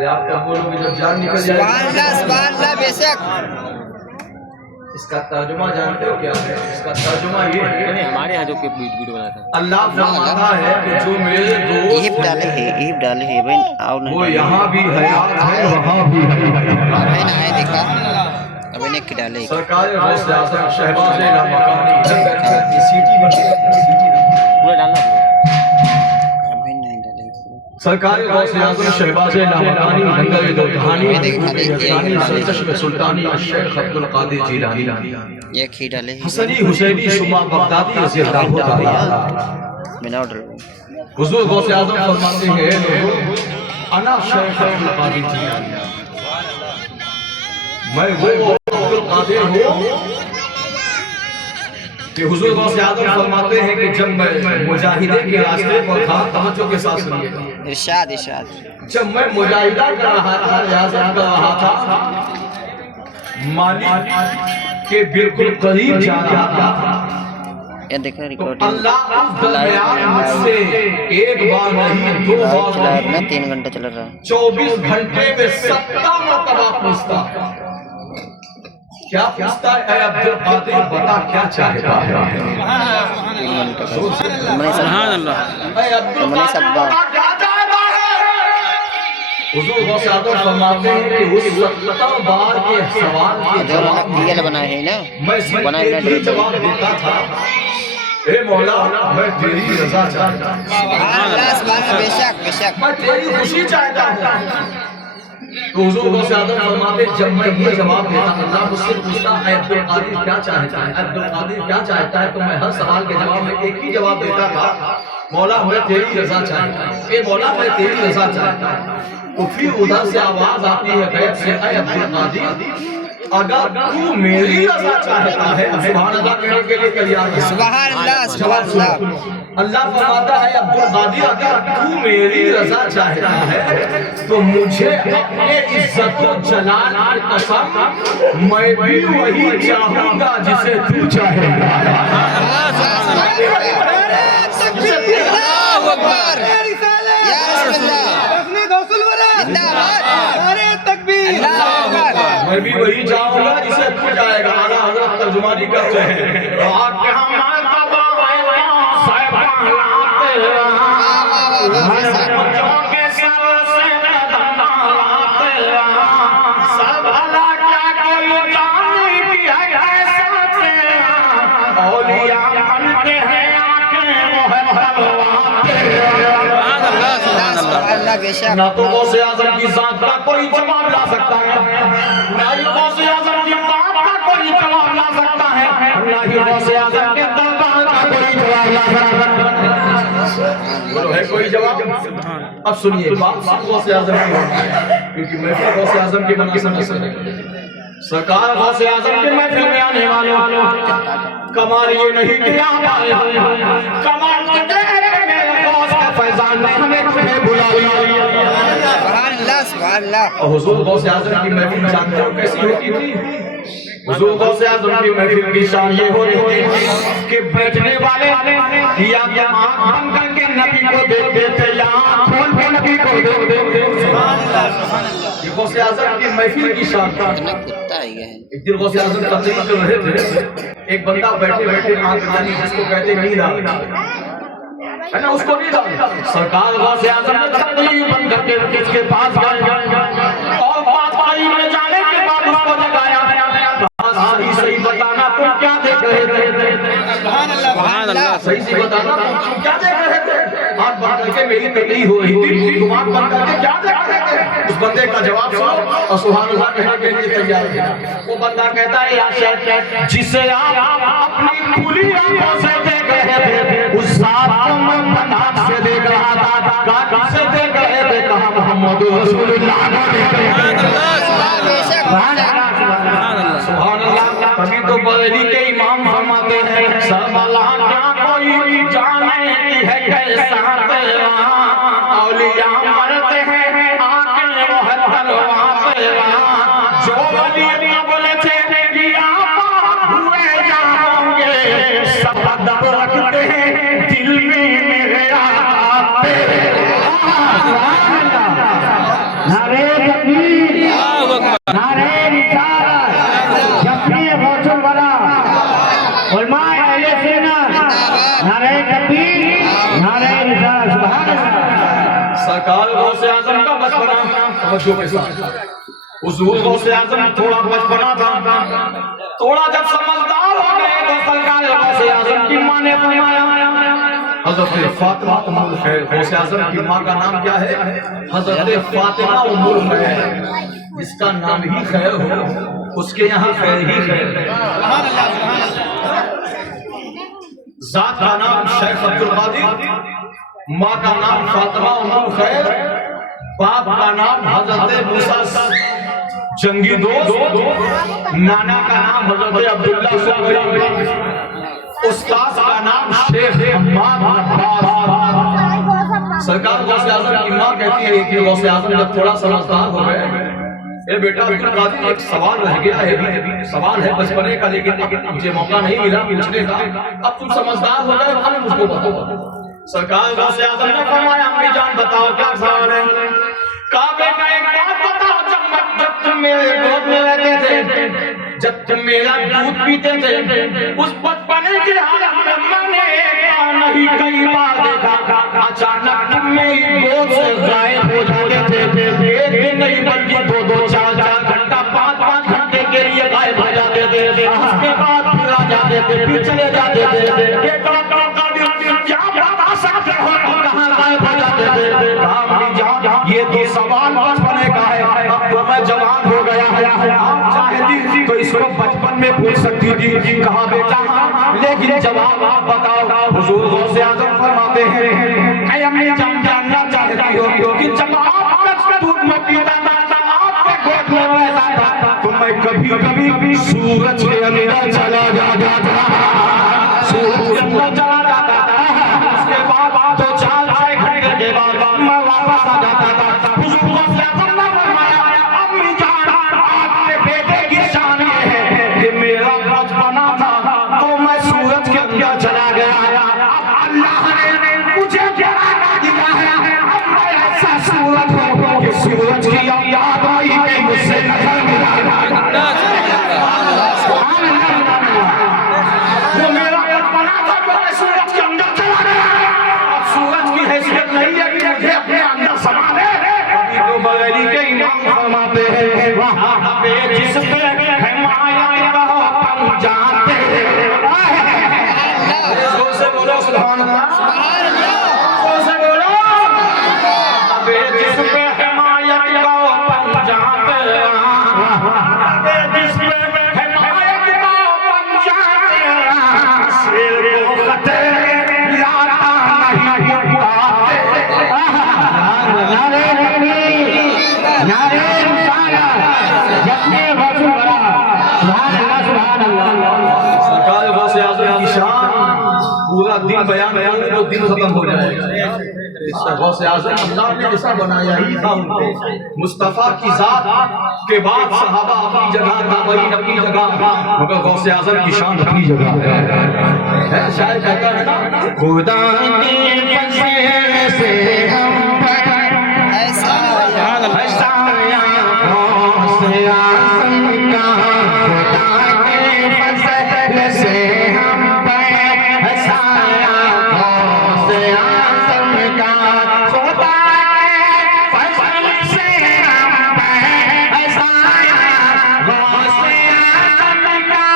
अरे आप क्या बोलोगे जब जान निकल जाएगी? सुभान अल्लाह बेशक। इसका तर्जुमा जानते हो क्या है? इसका तर्जुमा ये है, हमारे यहाँ जो वीडियो बना था, अल्लाह फरमाता है कि जो मेरे दोस्त ईब डाले है भाई, आओ नहीं वो यहाँ भी हयात है वहाँ भी हयात भाई ना है देखा अभी ने की डाले सरकार गौसे आज़म शहबाज लामकानी सीटी पूरा डालना पूरा। अभी नहीं डाले सरकार गौसे आज़म शहबाज लामकानी नंगर दो कहानी सरचश्मे सुल्तानी शेख अब्दुल कादिर जिलानी ये खी डाले हसनी हुसैनी शुमा बगदादी रज़ी अल्लाह तआला बिना ऑर्डर हुजूर गौसे आज़म फरमाते हैं लोगों अना शेख अब्दुल कादिर जिलानी, मैं वो अब्दुल कादिर हूँ कि हुजूर गौसे आज़म फरमाते हैं कि जब मैं मुजाहिदे के रास्ते पर था, तवज्जो के साथ सुनिएगा, इरशाद इरशाद जब मैं मुजाहिदा कर रहा था, रियाज़त कर रहा था, मालिक के बिल्कुल करीब जा रहा था, ये देखा तो रिकॉर्डिंग अल्लाह उस दरमियान मुझसे एक बार नहीं दो बार चला नहीं ना 3 घंटा चल रहा है 24 घंटे में 70 मरतबा पूछता, क्या पूछता है? ऐ अब्दुल कादिर बता क्या चाहता है? 3 घंटे का सुभान अल्लाह। ऐ अब्दुल हमने कादिर सब बात बता क्या चाहता है? हुजूर गौसे आज़म फरमाते हैं कि उस 70 बार के सवाल के जो जवाब रियल बना है ना मैं सिर्फ बना एक ही जवाब देता था, ए मौला मैं तेरी रज़ा चाहता हूं, सुभान अल्लाह बेशक बेशक मैं तेरी खुशी चाहता हूं। तो हुजूर गौसे आज़म फरमाते जब मैं ये जवाब देता, अल्लाह मुझसे पूछता है अब्दुल कादिर क्या चाहता है, अब्दुल कादिर क्या चाहता है, तो मैं हर सवाल के जवाब में एक ही जवाब देता था, मौला मैं तेरी रज़ा चाहता हूं, ए मौला मैं तेरी रज़ा चाहता हूं। तो फिर उधर से आवाज आती है गैब से, ऐ अब्दुल कादिर अगर तू मेरी रज़ा चाहता है, सुभान अल्लाह कहने के लिए तैयार है, सुभान अल्लाह सुभान अल्लाह। अल्लाह फरमाता है अब्दुल कादिर अगर तू मेरी रज़ा चाहता है तो मुझे अपने इज्जत व जलाल की कसम मैं भी वही चाहूंगा जिसे तू चाहेगा। अल्लाहू अकबर या रसूलुल्लाह जिंदाबाद नारे तकबीर अल्लाहू अकबर। मैं भी वही चाहूंगा जिसे तू चाहेगा। आला हज़रत तर्जुमानी करते हैं ना तो गौसे आज़म की ज़ात का कोई जवाब ला सकता है, ना ही गौसे आज़म की बात का कोई जवाब ला सकता है, ना ही गौसे आज़म के दरबार का कोई जवाब ला सकता है। बोलो है कोई जवाब? अब सुनिए बात गौसे आज़म की होती है, क्योंकि मैं गौसे आज़म की मना समझ सकते सरकार गौसे आज़म के महफिल में आने वालों कमाल ये नहीं कि आप आए, कमाल फैजान ने हमें तुम्हें बुला लिया। सुभान अल्लाह सुभान अल्लाह। और हुजूर गौसे आज़म की महफिल जानते हो कैसी होती थी? हुजूर गौसे आज़म की महफिल की शान ये होती थी कि बैठने वाले या आँख बंद करके नबी को देखते थे या आँख खोल के नबी को देखते थे। सुभान अल्लाह। ये गौसे आज़म की महफिल की शान था। कुत्ता ही है। एक दिन गौसे आज़म तबलीग कर रहे थे, एक बंदा बैठे बैठे आँख बंद जिसको कहते नींद आ गई है ना, उसको नहीं था। सरकार गौसे आज़म ने तकलीफ बंद करके किसके पास गए और बात बारी में जाने के बाद उसको लगाया, सही सही बताना तुम क्या देख रहे थे? सुभान अल्लाह सुभान अल्लाह। सही सही बताना तुम क्या देख रहे थे? आँख बंद करके मेरी तकलीफ हो रही थी, तुम आँख बंद करके क्या देख रहे थे? उस बंदे का जवाब सुनो और सुभान अल्लाह कहने के लिए तैयार है। वो बंदा कहता है या शेख जिसे आप अपनी खुली आंखों से देख रहे थे, उस साथ को मैं मनाक से देख रहा था, कहाँ से देख रहे थे? कहाँ मोहम्मद रसूलुल्लाह को देख रहे थे। सुभान अल्लाह। तभी तो बरेली के इमाम फरमाते हैं सरमला क्या कोई जाने की है कैसा तेरा, औलिया मरते हैं आके वो है तलवा तेरा, जो वली बोले थे हुए जाओगे सब अदब रखते हैं दिल में मेरे आते। नारे तकबीर, नारे रिसालत, जश्न गौसुल वरा, उलमाए अहले सुन्नत, नारे तकबीर, नारे रिसालत। सुभान अल्लाह। सरकार गौसे आजम का बचपना तवज्जो के साथ हुजूर गौसे आजम थोड़ा बचपना था, थोड़ा जब समझदार हो गए तो सरकार गौसे आजम की मां ने फरमाया, हजरत फातिमा उम्मुल खैर, गौसे आजम की मां का नाम क्या है? हजरत फातिमा उम्मुल खैर, जिसका नाम ही खैर हो उसके यहाँ खैर ही खैर। जात का नाम शेख अब्दुल कादिर, माँ का नाम फातिमा उम्मुल खैर, बाप का नाम हजरत मूसा जंगी दोस्त, नाना का नाम हजरत अब्दुल्ला सुबैरी, उस्ताद का नाम शेख हम्माद अब्बास। सरकार गौसे आजम की माँ कहती है कि गौसे आजम जब थोड़ा समझदार हो गए, ए बेटा अब्दुल कादिर एक सवाल रह गया है, सवाल है बचपने का, लेकिन अब मुझे मौका नहीं मिला पूछने का, अब तुम समझदार हो गए, अब मुझको बताओ। सरकार गौसे आजम ने फरमाया, अम्मी जान बताओ क्या सवाल है? कहा बेटा एक बात बताओ, जब तुम मेरे गोद में रहते थे, जब तुम मेरा दूध पीते थे, उस बचपने के हालत में मैंने नहीं कई बार देखा अचानक तुम मेरी गोद से गायब हो जाते थे, एक दिन नहीं बल्कि दो दो चार चार घंटा 5-5 घंटे के लिए गायब हो जाते थे, उसके बाद फिर आ जाते थे, फिर चले जाते थे। बेटा क्या बात आसाफ हो, कहाँ गायब हो जाते थे? ये तो सवाल बचपने का है, अब तो मैं जवान हो गया है, आप चाहती तो इसको बचपन में पूछ सकती थी। कहा बेटा लेकिन जवाब आप बताओ। हुजूर गौसे आजम फरमाते हैं, अम्मी जान जानना चाहती हो कि जब आप दूध में पीता था, आपके गोद में रहता था, तो मैं कभी कभी सूरज के अंदर चला जाता था, सूरज के अंदर चला जाता था, उसके बाद 2-4 घंटे के बाद मैं वापस आ जाता था। हुजूर गौसे आजम ने फरमाया, अम्मी जान आपके बेटे की शान ये है कि मेरा बचपना था तो मैं सूरज के अंदर चला गया, अब अल्लाह ने मुझे जगा दिया है, अब मैं ऐसा सूरज हूँ कि सूरज की याद आई कि मुझसे नजर मिला। वो मेरा बचपना था तो मैं सूरज के अंदर चला गया, अब सूरज की हैसियत नहीं है कि मुझे अपने अंदर समा ले। अभी तो बगैरी के इमाम फरमाते हैं, वहाँ पे जिस पे है माया का हम जानते हैं। जोर से बोलो सुभान अल्लाह, जोर से बोलो। अबे जिस पे है माया का हम जानते हैं, अबे जिस पे है माया का हम जानते हैं, शेर को खतरे लाता नहीं पाते। नारे तकबीर, नारे रिसालत, जश्न गौसुल वरा। सुभान अल्लाह, सुभान अल्लाह। सरकार गौसे आजम की शान पूरा दिन बयान करेंगे तो दिन खत्म हो जाएगा। इसका गौसे आजम अल्लाह ने ऐसा बनाया ही था उनको, मुस्तफा की जात के बाद सहाबा अपनी जगह, ताबईन अपनी जगह, मगर गौसे आजम की शान अपनी जगह है। शायद कहता है ना, खुदा के फैसले से हम ऐसा गौसे आजम का, खुदा के फैसले से हम फसाया, गौसे आजम का, खुदा के फैसले से हम फसाया, गौसे आजम का,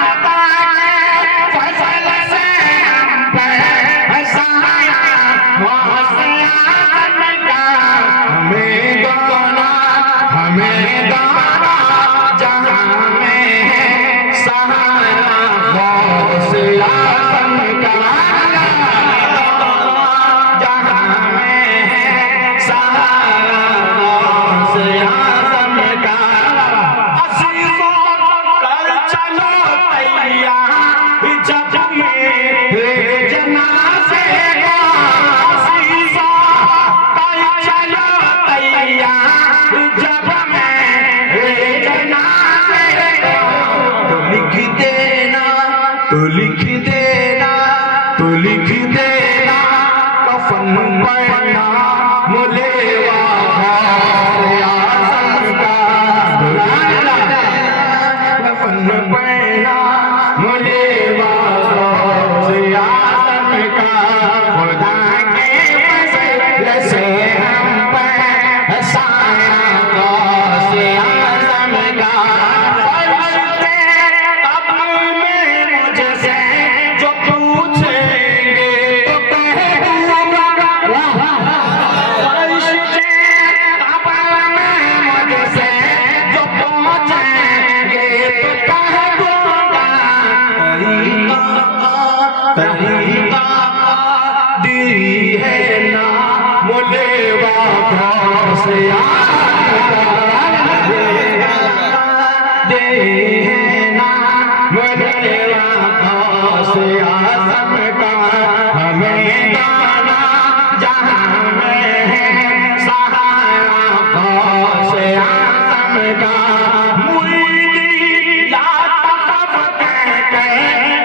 खुदा के फैसले से हम फसाया, गौसे आजम का। हमें गाना देना मुझे गौसे आज़म का, खुदा के फज़ल से हम पर साया गौसे आज़म का। फरिश्ते कब्र में मुझसे जो पूछेंगे तो कह दूंगा, फरिश्ते कब्र में मुझसे जो पूछेंगे तो कह दूंगा, तरीक़ा दी है ना मुझे गौसे दे है ना मुझे गौसे आज़म का। हमें दाना जहां में है सहारा गौसे आज़म का। मुरीदी ला तख़फ़ कहते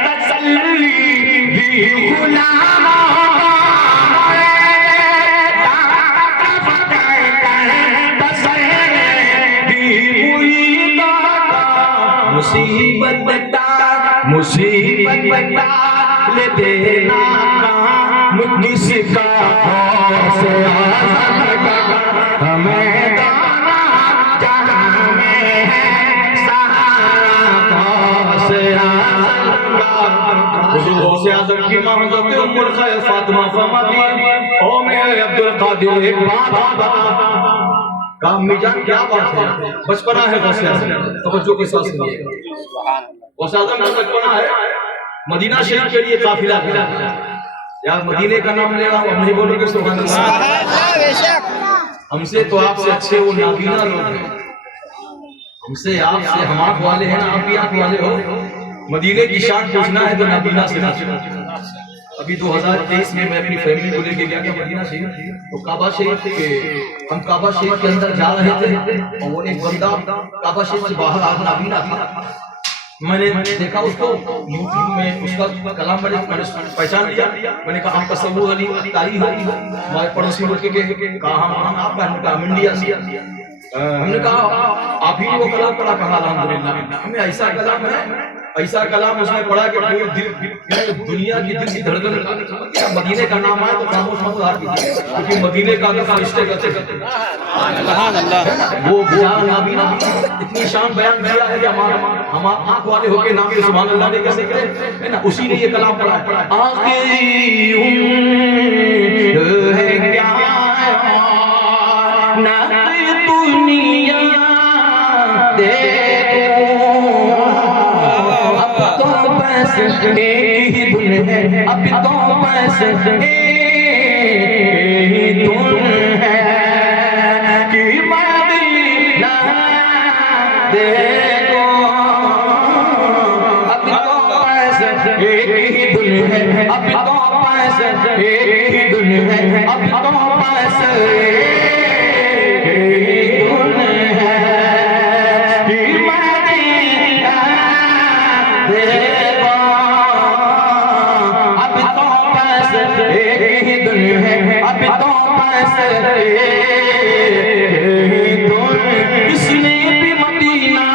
तसल्ली दी गुलामों, मुसीबत डाल देना काम किसका गौसे आज़म का। हमें दाना जहां में है सहारा गौसे आज़म का। गौसे आज़म की मां हज़रत उम्मुल खैर फातिमा फरमाती है, ओ मेरे अब्दुल कादिर एक बात बता। कहा मिजान क्या बात है? बचपना है गौसे आज़म, तवज्जो के साथ सुनिएगा। गौसे आज़म का बचपना है, मदीना शरीफ के लिए काफिला गया। यार मदीने का नाम ले रहा हूँ, हम नहीं बोलोगे सुभान अल्लाह। हमसे तो आपसे अच्छे वो नाबीना लोग हैं, हमसे आपसे हम आँख वाले हैं, आप भी आँख वाले हो। मदीने की शान पूछना है तो नाबीना से पूछना। अभी 2023 में मैं अपनी फैमिली को लेके गया था मदीना शरीफ, तो काबा शरीफ के हम काबा शरीफ के अंदर जा रहे थे और वो एक बंदा काबा शरीफ से बाहर आ नाबीना था। मैंने देखा उसको यूट्यूब में, उसका कलाम मैंने पहचान लिया। मैंने कहा आपका तसव्वुर अली तारी हो, हमारे पड़ोसी मुल्क के कहा हम आपका, हमने कहा इंडिया से। हमने कहा आप ही वो कलाम पढ़ा, कहा अल्हम्दुलिल्लाह हमें ऐसा कलाम है, ऐसा कलाम उसने पढ़ा कि पूरे दिल दुनिया की दिल की धड़कन। मदीने का नाम आया तो खामोश हाथ कीजिए, क्योंकि मदीने का फरिश्ते करते वो बेचारा नाबीना इतनी शान बयान किया है कि हम आँख वाले होके नाम के सुभान अल्लाह ने कैसे करे है ना। उसी ने ये कलाम पढ़ा है, आखिरी उम्र है क्या ना दुनिया देखो, अब तो बस एक ही धुन है, अब तो बस एक ही धुन है कि मदीना देखो, अब तो बस एक ही धुन है, अब तो बस एक ही धुन है, अब तो बस एक ही धुन है कि मदीना देखो, अब तो बस एक ही धुन है, अब तो बस एक ही धुन। इसने भी मदीना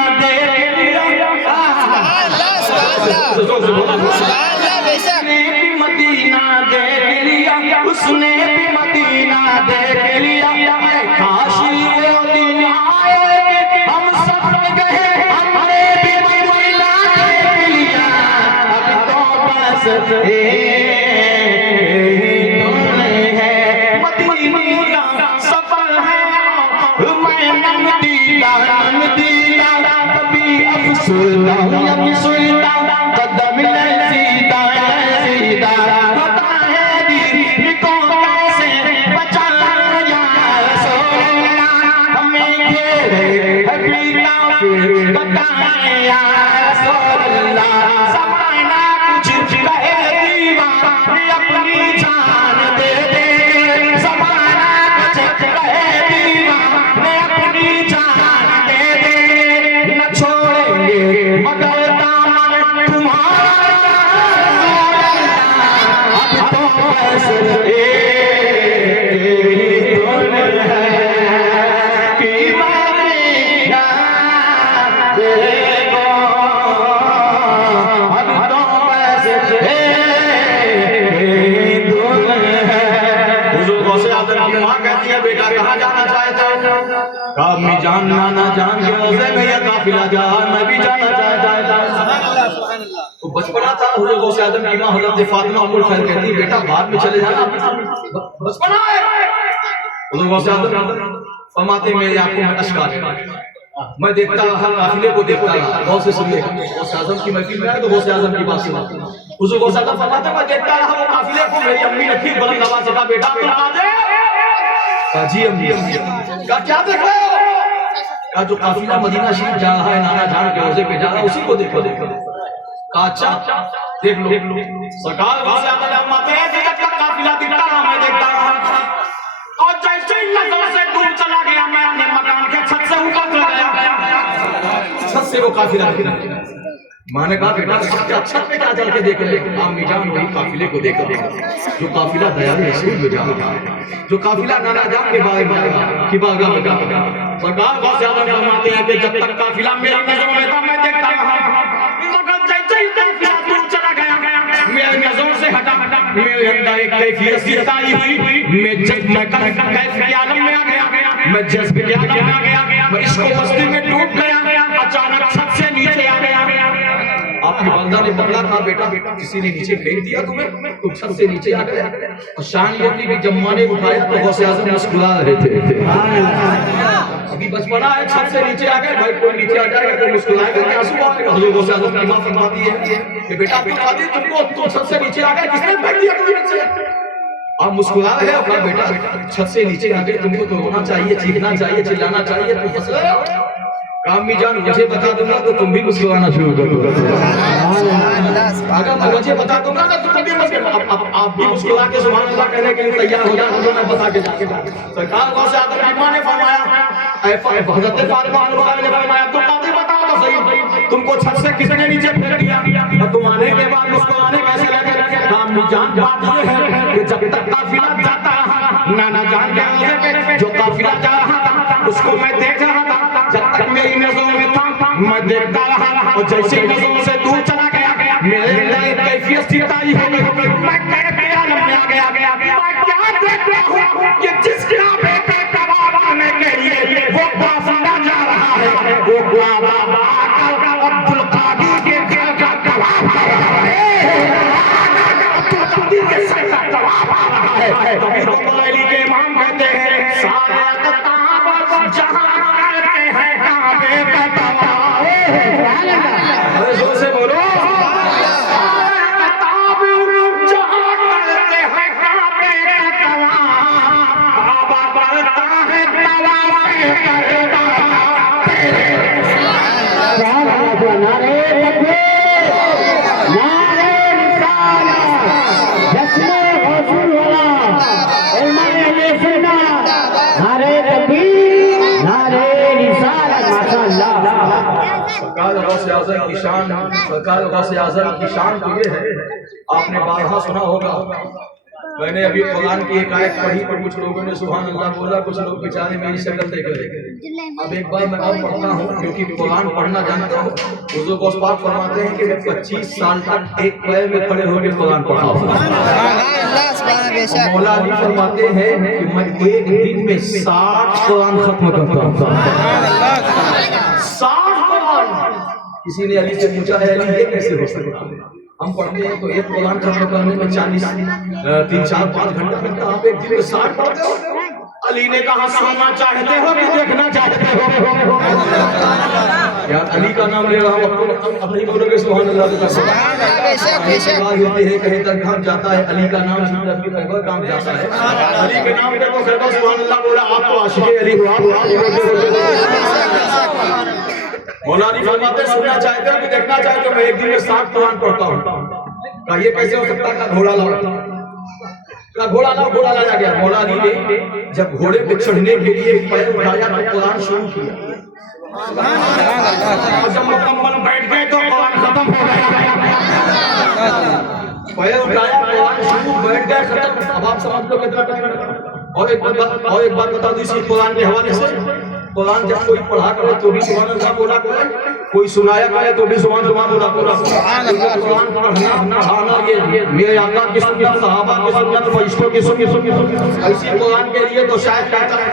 अम्मी जान नाना जान के रोजे में ये काफिला जा, मैं भी जाना चाहता। तो बचपना था, हुजूर गौसे आजम की मां हजरत फातिमा उम्मुल खैर कहती बेटा बाद में चले जाना, बचपना है। हुजूर गौसे आजम फरमाते मेरी आंखों में अश्क आ गए, मैं देखता रहा, काफिले को देखता रहा। गौस से सुनिए, गौसे आजम की महफिल में है तो गौसे आजम की बात सुना। हुजूर गौसे आजम फरमाते मैं देखता रहा वो काफिले को, मेरी अम्मी ने ठीक बुलंद आवाज से कहा बेटा तुम आ जाओ। जी अम्मी, कहा क्या देख रहे हो? कहा जो काफिला मदीना शरीफ जा रहा है, नाना जान के रोजे पे जा रहा है, उसी को देखो। कहा अच्छा देख लो। सरकार गौसे आजम फरमाते हैं कि जब तक काफिला दिखता रहा मैं देखता रहा, और जैसे ही नजर से दूर चला गया मैं अपने मकान के छत से ऊपर चला गया। छत से वो काफिला माँ ने कहा बेटा छत पे क्या चल के देख ले? अम्मी जान वही काफिले को देखा जो काफिला दयालु रसूल में जा रहा है, जो काफिला नाना जान के बारे में की बारगाह में गया। सरकार गौसे आजम फरमाते हैं कि जब तक काफिला मेरी नजरों में था मैं देखता रहा, मगर जैसे ही काफिला दूर चला गया मेरी नजरों से हटा, मेरे अंदर एक कैफियत सी ताई हुई। मैं कैफ के आलम में आ गया, मैं जज्ब के आलम में आ गया, मैं इसको मस्ती में डूब गया। अचानक छत से नीचे आ गया। आपकी बंदा ने पकड़ा था बेटा किसी ने नीचे फेंक दिया तुम्हें, तुम छत से नीचे आ गए। और शान ये थी कि जब मां ने उठाया तो गौसे आजम मुस्कुरा रहे थे। अभी बचपना है, छत से नीचे आ गए, भाई कोई नीचे आ जाएगा तो मुस्कुराएगा, क्या आंसू आएगा। हजरत गौसे आजम की मां फरमाती है कि बेटा तुम छत से नीचे आ गए, किसने फेंक दिया तुम्हें नीचे? आप मुस्कुरा रहे हो? कहा बेटा छत से नीचे आ गए, तुमको तो रोना चाहिए, चीखना चाहिए, चिल्लाना चाहिए, तुम हंस रहे हो। कामी जान मुझे बता दूंगा तो तुम भी मुस्कुराना शुरू कर दोगे। अगर मैं मुझे बता दूंगा ना तो तुम भी मुस्कुराना, आप भी मुस्कुरा के सुभान अल्लाह कहने के लिए तैयार हो जाओ। तो मैं बता के जाके सरकार गौसे आजम की मां ने फरमाया, हजरत फातिमा ने फरमाया तुम बातें बताओ तो सही, तुमको छत से किसने नीचे फेंक दिया और तुम आने के बाद मुस्कुराने कैसे लगे? कामी जान बात ये है कि जब तक काफिला जाता रहा नाना जान के रोजे पे, जो काफिला जा रहा था उसको मैं देख रहा था। जब तक मेरी नजरों में था मैं देखता रहा, और जैसे नजरों से दूर चला गया मेरे अंदर एक कैफियत सी ताई हो गई। मैं कैफ के आलम में आ गया। मैं क्या देख रहा हूं कि जिस काबे पे कबाब आने के लिए वो काफिला जा रहा है, वो काबा आकर अब्दुल कादिर के दिल का कबाब कर रहा है, अब्दुल कादिर के सर का कबाब आ रहा है। तभी तो मौलवी के इमाम कहते हैं सारे अताब जहां जोर से बोलो सरकार गौसे आजम की शान तो ये है, आपने बारहा सुना होगा। मैंने अभी कुरान की एक आयत पढ़ी पर कुछ लोगों ने सुभान अल्लाह बोला, कुछ लोग बेचारे मेरी शक्ल देख रहे। अब एक बार मैं और पढ़ता हूँ क्योंकि कुरान पढ़ना जानता हूँ। हुजूर गौस पाक फरमाते हैं कि मैं 25 साल तक एक पैर में खड़े होकर कुरान पढ़ा हूँ। मौला अली फरमाते हैं कि मैं एक दिन में 60 कुरान खत्म करता हूँ। 60 कुरान। किसी ने अली से पूछा है अली ये कैसे हो सकता है? हम पढ़ते हैं तो एक कुरान खत्म करने में 40 3 4 5 घंटा लगता है, आप एक दिन में 60 पढ़ते हो। अली ने कहा सुनना चाहते हो कि देखना चाहते हो? यार अली का नाम ले रहा हूँ, अब नहीं बोलोगे सुभान अल्लाह? होती है कहीं तक काम जाता है, अली का नाम सुनकर भी खैबर काम जाता है। अली के नाम पे तो खैबर सुभान अल्लाह बोला, आप तो आशिक़े अली हो। मौलानी फरमाते सुनना चाहते हो कि देखना चाहते हो? मैं एक दिन में 60 कुरान पढ़ता हूँ। का ये कैसे हो सकता है? घोड़ा लाओ, का घोड़ा लाओ, घोड़ा लाया गया। मौलानी ने जब घोड़े पे चढ़ने के लिए पैर उठाया तो कुरान शुरू किया, और जब मुकम्मल बैठ गए तो कुरान खत्म हो गया। पैर उठाया, कुरान शुरू, बैठ गए, खत्म। अब आप समझ लो कितना। और एक बात बता दूं इसी कुरान के हवाले से, कुरान जब कोई पढ़ा करे तो भी सुभान अल्लाह बोला करे, कोई सुनाया करे तो भी सुभान बोला। कुरान पढ़ना पढ़ाना ये मेरे आका की सुन्नत, सहाबा की सुन्नत, फरिश्तों की सुन्नत। इसी कुरान के लिए तो शायद कहता है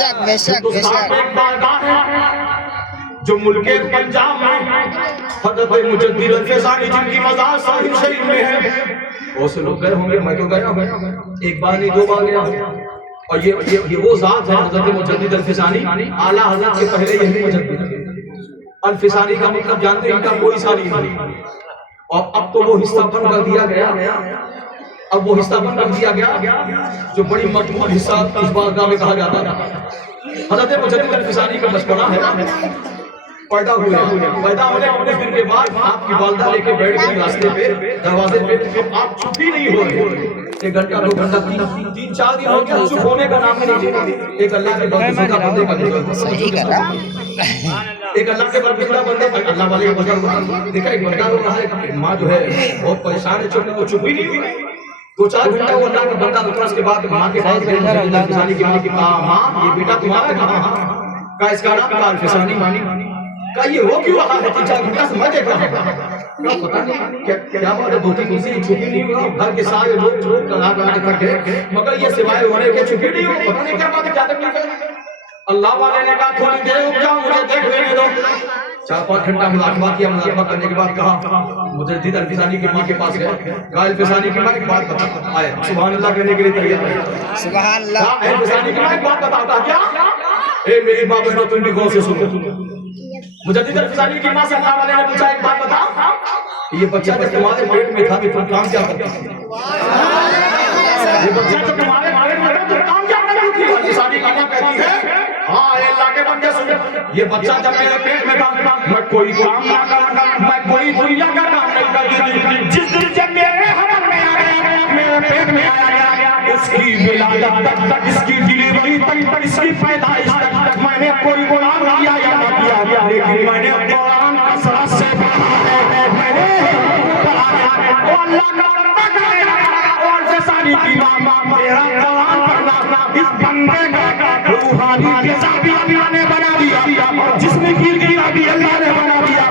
बेशक बेशक हिंदुस्तान बेशक में एक बारगाह है जो मुल्के पंजाब में हजरत मुजद्दिद अल-फिसानी जिनकी मज़ार साहिब शरीफ में है। बहुत से लोग गए होंगे, मैं तो गया हूं, एक बार नहीं 2 बार गया हूं। और ये वो जात है हजरत मुजद्दिद अल-फिसानी, आला हजरत के पहले यही मुजद्दिद अल-फिसानी का मतलब जानते हैं, इनका कोई सानी नहीं। और अब तो वो हिस्सा बंद कर दिया गया, अब वो हिस्सा बंद कर दिया गया जो बड़ी मकबूल हिस्सा इस बारगाह में कहा जाता था। हजरत मुजद्दिद अल-फिसानी का बचपना है, पैदा होने कुछ दिन के बाद आपकी वालदा लेके बैठ गई रास्ते पे, दरवाजे पे, आप चुप ही नहीं हो रहे। 1 घंटा 2 घंटा 3-4 दिन हो गया, चुप होने का नाम नहीं लेते। एक अल्लाह के बंदे का सही करा। एक अल्लाह के बंदे अल्लाह वाले का बंदा देखा, एक बंदा रो रहा है, माँ जो है बहुत परेशान है, चुप ही नहीं हुई। 2-4 घंटा वो अल्लाह का बंदा रुका, उसके बाद माँ के पास गए, माँ ये बेटा तुम्हारा कहाँ का, इसका नाम था अल-फिसानी का, ये हो क्यों रहा है 3-4 घंटा से मैं देख रहा हूं, पता नहीं क्या बात है, 2-3 दिन से छुट्टी नहीं हुआ, घर के सारे लोग कला के थक गए, मगर ये सिवाय होने के छुट्टी नहीं हुई, पता नहीं क्या बात है, क्या तकलीफ है। अल्लाह वाले ने कहा थोड़ी देर रुक जाओ, मुझे देख लेने दो। 4-5 घंटा मुलाकात किया, मुलाकात करने के बाद कहा मुजद्दिद अल-फिसानी की माँ के पास गए, अल-फिसानी की माँ एक बात बता, आए सुभान अल्लाह कहने के लिए तैयार है, सुभान अल्लाह। अल-फिसानी की माँ एक बात बताता क्या, ए मेरी माँ बहनों तुम भी गौर से सुनो। मुजद्दिद अल-फिसानी की माँ से अल्लाह वाले ने पूछा, एक बात बता, ये बच्चा जब तुम्हारे पेट में था तो तुम काम क्या करती थी? ये बच्चा जब तुम्हारे पेट में था तुम काम क्या करती थी? अल-फिसानी की माँ कहती है, हाँ अल्लाह के बंदे सुन, ये बच्चा जब मेरे पेट में था मैं कोई काम ना करता, मैं कोई दुनिया का काम नहीं करती थी। जिस दिन जब मेरे हरम में आया, मेरे पेट में आया, उसकी विलादत तक, इसकी डिलीवरी तक, इसकी पैदाइश तक मैंने कोई गुनाह किया या ना किया, लेकिन मैंने कुरान कसरत से पढ़ा है, मैंने वो अल्लाह का बंदा करेगा और फिसानी की माँ मेरा कुरान पढ़ना इस बंदे का रूहानी ग़िज़ा भी अल्लाह ने बना दिया, और जिसने की ग़िज़ा भी अल्लाह ने बना दिया।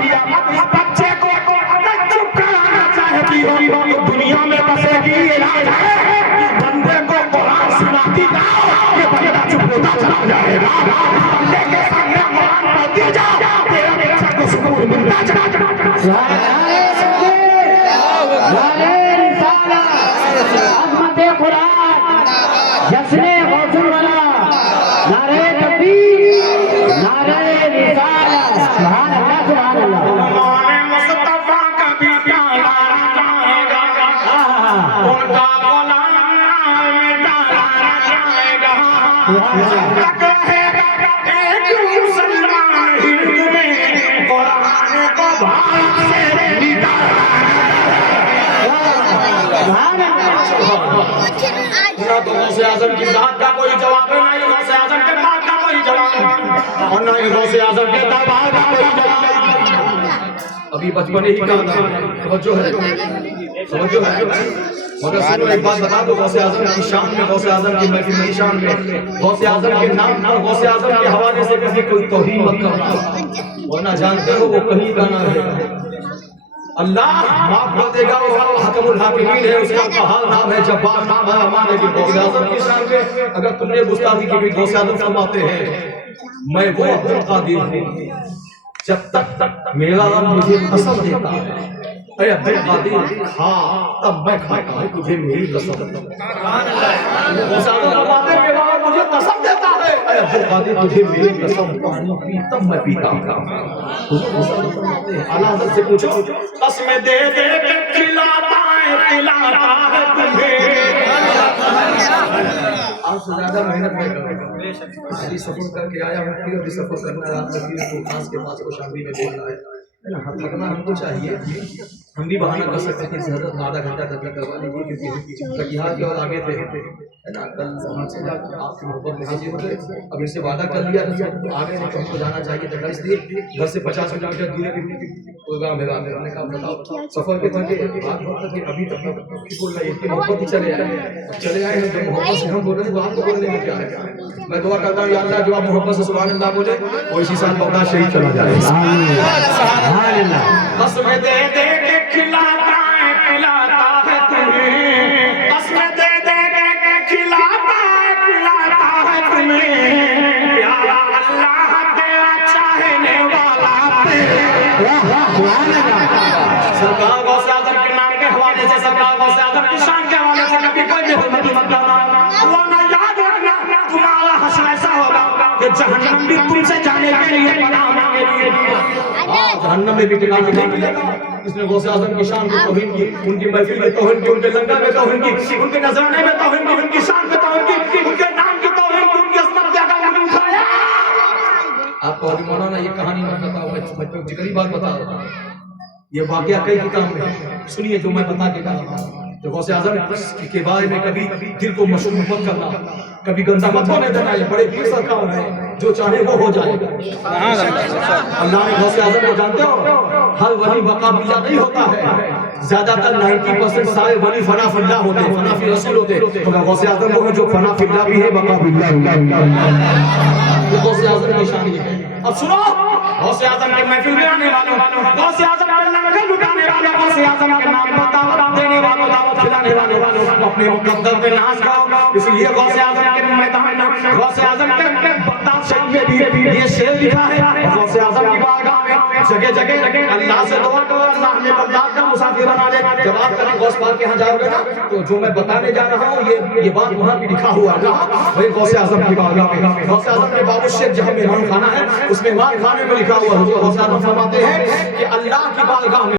इस बच्चे को अगर चुप कराना चाहती हो तो दुनिया में बसेगी इलाज है, इस बंदे को कुरान सुनाती जाओ, ये बंदा चुप होता चला जाएगा। बंदे के सामने कुरान पढ़ती जाओ, तेरा बच्चा को सुकून मिलता चला जाएगा। जश्ने गौसुल वाला, नारे तकबीर, नारे रिसालत, सुभान अल्लाह सुभान अल्लाह। हमारे मुस्तफा का भी डाला जाएगा, उनका गुलाम डाला जाएगा, जब तक रहेगा एक मुसलमान हिंद में कुरान को भाग से निकाला। ना तो गौसे आज़म की जात का कोई जवाब है, ना ही गौसे आज़म के बात का कोई जवाब है, और ना ही गौसे आज़म के दरबार का कोई जवाब है। अभी बचपन ही कहा था, समझो है मगर सुनो एक बात बता दो, गौसे आज़म की शान में, गौसे आज़म की महफिल की शान में, गौसे आज़म के नाम पर, गौसे आज़म के हवाले से कभी कोई तौहीन मत करना, वरना जानते हो वो कहीं का ना है। अल्लाह माफ कर देगा, वो हकमुल हाकिमीन है, उसका बहाल नाम है, जब्बार नाम है, हमारे की गौसे आज़म की शान में अगर तुमने गुस्ताखी की भी गौसे आज़म फरमाते हैं, मैं वो अब्दुल कादिर हूँ जब तक मेरा रब मुझे कसम देता है, अरे अब्दुल कादिर खा तब मैं खाता हूँ तुझे मेरी कसम। गौसे आज़म फरमाते हैं मेरा रब मुझे कसम देता है, अरे अब्दुल कादिर तुझे मेरी कसम तब मैं पीता हूँ। आला हज़रत से पूछो, कसमें दे दे के खिलाता है तुम्हें, आपसे ज्यादा मेहनत मैं करूँगा, अभी सफर करके आया हूँ, फिर अभी सफर करना रात में, फिर तो खास के पास को शादी में बोलना है ना, थकना हमको चाहिए, हम भी बहाना कर सकते हैं कि हज़रत आधा घंटा तक करवा लीजिए, क्योंकि कटिहार की ओर आगे थे, है ना, कल वहाँ से जाकर आपकी मोहब्बत में हाजिर होते, अब इससे वादा कर लिया तो आ गए, तो हमको जाना चाहिए था, इसलिए घर से 50 किलोमीटर दूर प्रोग्राम है, हमने कहा बताओ सफर के थके बात बहुत थके, अभी तक बोल रही है मोहब्बत ही चले आए हैं, तो मोहब्बत से हम बोल रहे हैं, तो आपको बोलने में क्या है। मैं दुआ करता हूँ या अल्लाह जो आप मोहब्बत से सुभान अल्लाह बोले वो इसी साल बगदाद शहीद चला जाए। कसमें दे दे के खिलाता है पिलाता है तुम्हें, कसमें दे दे के खिलाता है पिलाता है तुम्हें, सुभान अल्लाह। सरकार गौसे आजम के नाम के हवाले से, सरकार गौसे आजम की शान के हवाले से कभी कोई बेहुरमती मत करना, वरना याद रखना तुम्हारा हश्र ऐसा होगा कि जहन्नम भी तुमसे जाने के लिए पनाह मांगेगी। जहन्नम में भी ठिकाना नहीं मिलेगा। इसने गौसे आजम की शान की तौहीन की, उनकी महफिल में तौहीन की, उनके लंगर में तौहीन की, उनके नजराने में तौहीन की, उनकी शान में तौहीन की, उनके नाम की तौहीन की, उनकी अस्मत का काम उठाया। आपको अभी मौलाना ये कहानी मत बताओ, मैं बच्चों जिगरी बात बता रहा हूँ। ये वाकया कई किताब में सुनिए जो मैं बता के कहा था। तो गौसे आजम के बारे में कभी दिल को मशहूर मत करना, कभी गंदा मत होने देना। ये बड़े पीर सरकार है, जो चाहे वो हो जाएगा। अल्लाह ने गौसे आजम को जानते हो, हर वली बका बिल्ला नहीं होता है। ज्यादातर 90% सारे वली फना फिल्ला होते हैं, फना फिल रसूल होते हैं। मगर गौसे आजम वो है जो फना फिल्ला भी है, बका बिल्ला है। गौसे आजम की शान ये है। अब सुनो, गौसे आजम के महफिल में आने वालों, गौसे आजम के लंगर लुटाने वालों, गौसे आजम के नाम पर दावत देने वालों, दावत खिलाने वालों, अपने मुकद्दर पे नाज गाओ। इसलिए गौसे आजम के मैदान में, गौसे आजम के बगदाद शरीफ में भी ये शेर लिखा है। गौसे आजम की बारगाह में जगह जगह अल्लाह से दुआ करो, अल्लाह हमें बगदाद का मुसाफिर बना दे। जब आप कभी गौस पाक के यहाँ जाओगे ना, तो जो मैं बताने जा रहा हूँ ये बात वहाँ भी लिखा हुआ है। वही गौसे आजम की बारगाह में, गौसे आजम के बाबू शेख जहाँ मेहमान खाना है, उस मेहमान खाने में लिखा हुआ है। गौसे आजम फरमाते हैं कि अल्लाह की बारगाह में